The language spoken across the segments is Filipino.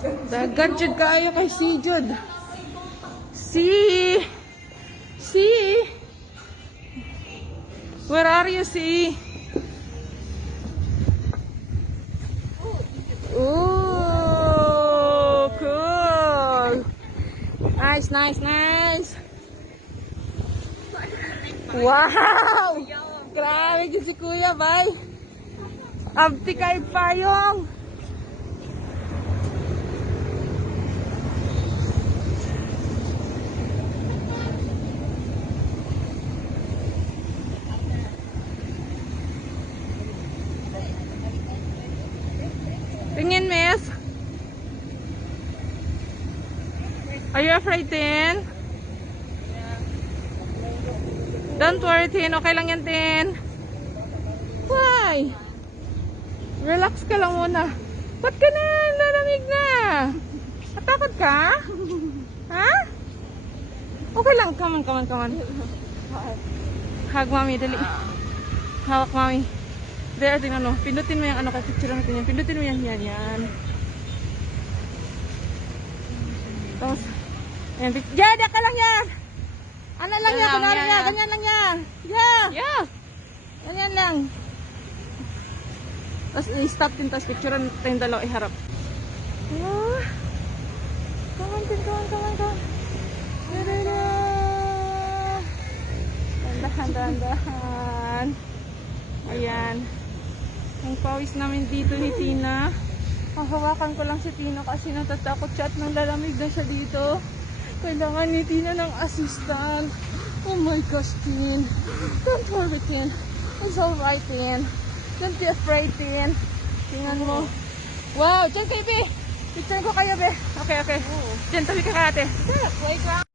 Dagat jud kaayo kay si Jud. Si. Where are you, si? Oh, cool. Nice. Wow! Grabe dyan si Kuya, bay. Abti kay payong. Tingin, miss. Are you afraid, Tin? Don't worry, Tin. Okay lang yan, Tin. Why? Relax ka lang muna. Ba't ka na? Lalamig na. Natakot ka? Ha? Okay lang. Come on. Hug, mami. Dali. Hawak, mami. There, tingnan mo. Pindutin mo yung ano, kay picture natin yan. Pindutin mo yan. Tapos, yan. Jada ka lang yan. Ano lang yan, kunwari yan. Ganyan lang yan. Yeah. Ganyan lang. Tapos, i-stop din. Tapos, picture natin yung dalawa iharap. Ah. Come on. Dahan. Ayan. Ang pawis namin dito ni Tina. Hahawakan ko lang si Tina kasi natatakot siya at nang lalamig na siya dito. Kailangan ni Tina ng assistant. Oh my gosh, Tin. Don't worry, Tin. It's alright, Tin. Don't be afraid, Tin. Tingnan mo. Wow, dyan kayo, Be. Picture ko kayo, Be. Okay. Dyan, tabi ka kate. Playground.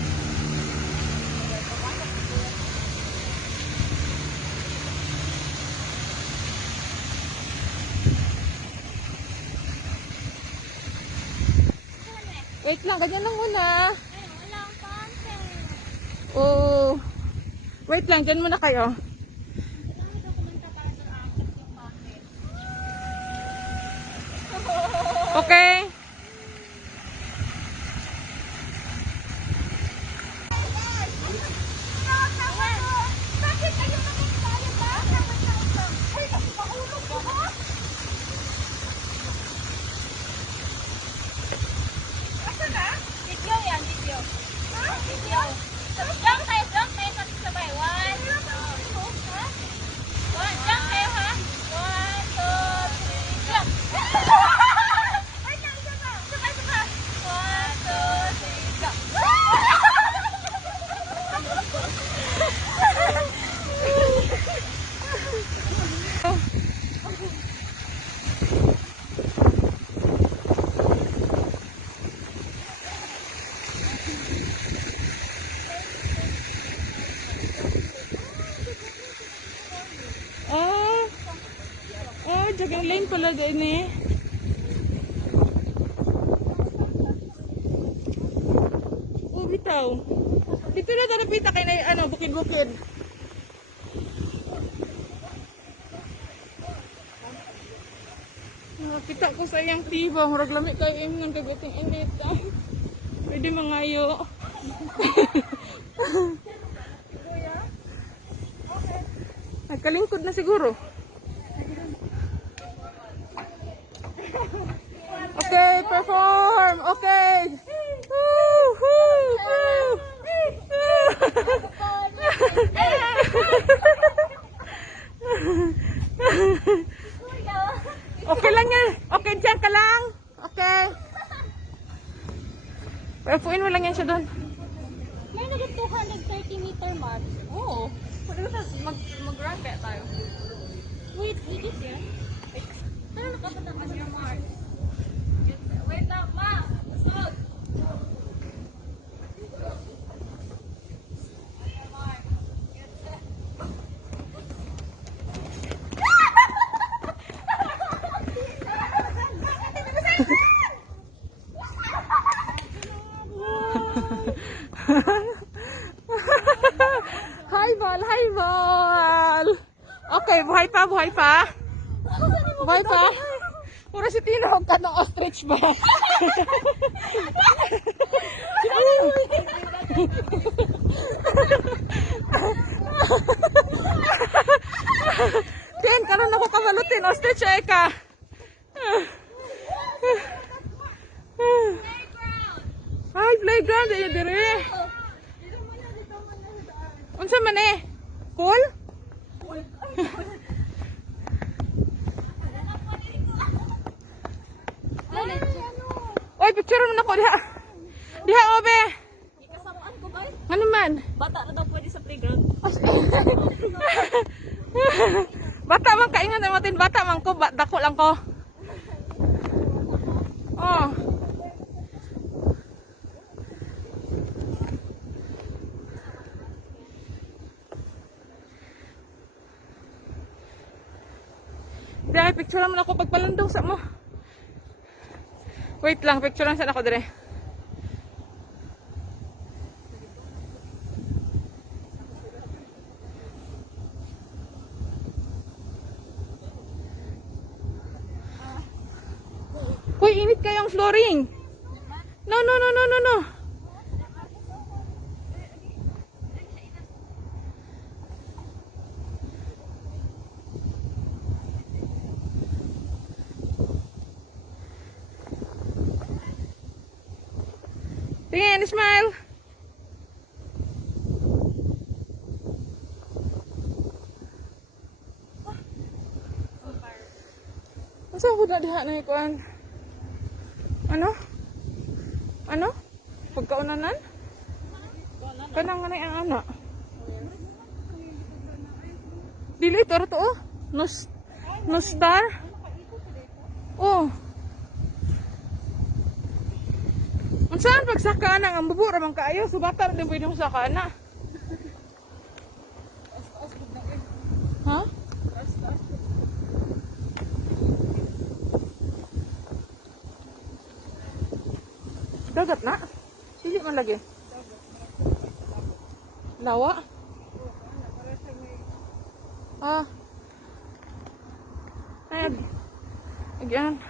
Wait lang, ganyan lang muna. Wala akong content. Oh. Wait lang, dyan muna kayo. Okay. Jogging lane pala din eh. Oh, bitaw. Dito na talapita kay na ano, bukid-bukid. Nakita ko sa iyang tiba, murag lami kayo imong kagating init. Pwede mangayo. Nagkalingkod na siguro. Okay, perform. Okay. Okay lang yan. Okay, dyan ka lang. Okay. Papuin mo lang yan siya doon. May nag 230 meter mark. Oo. Mag-run kaya tayo. Wait, higit yan? Pero nakapatakas yung mark. Wait lang, ma! Stop! Hi, Bal! Okay, buhay pa. Buhay pa. Puro si Tina, huwag ka ng ostrich ba? Tin, karon ako kabalutin, ostrich ay ka. Ay, playground, ayo dire. Unsa man eh? Pool? Oy, picture mo na ko diha. Diha obe. Ikasamaan ko ba? Ano man? Bata na daw pwede sa playground. Bata man kaingan na matin bata man ko, dako lang ko. Oh. Dahil picture mo na ako pagpalandong sa mo. Wait lang, picture lang sa ako dire. Uy, init kayong flooring. No, no, no, no, no, no. Tingin, smile. Masa ako na diha na ikuan? Ano? Ano? Pagkaunanan? Kanang nga na ang anak. Dili ito to oh. No star? Oh. Saan pagsaka na ang bubo ramang kaayo? So bata rin pwede mo saka na. Ha? Dagat na? Dili man lagi. Lawa? Ah. Ay, again.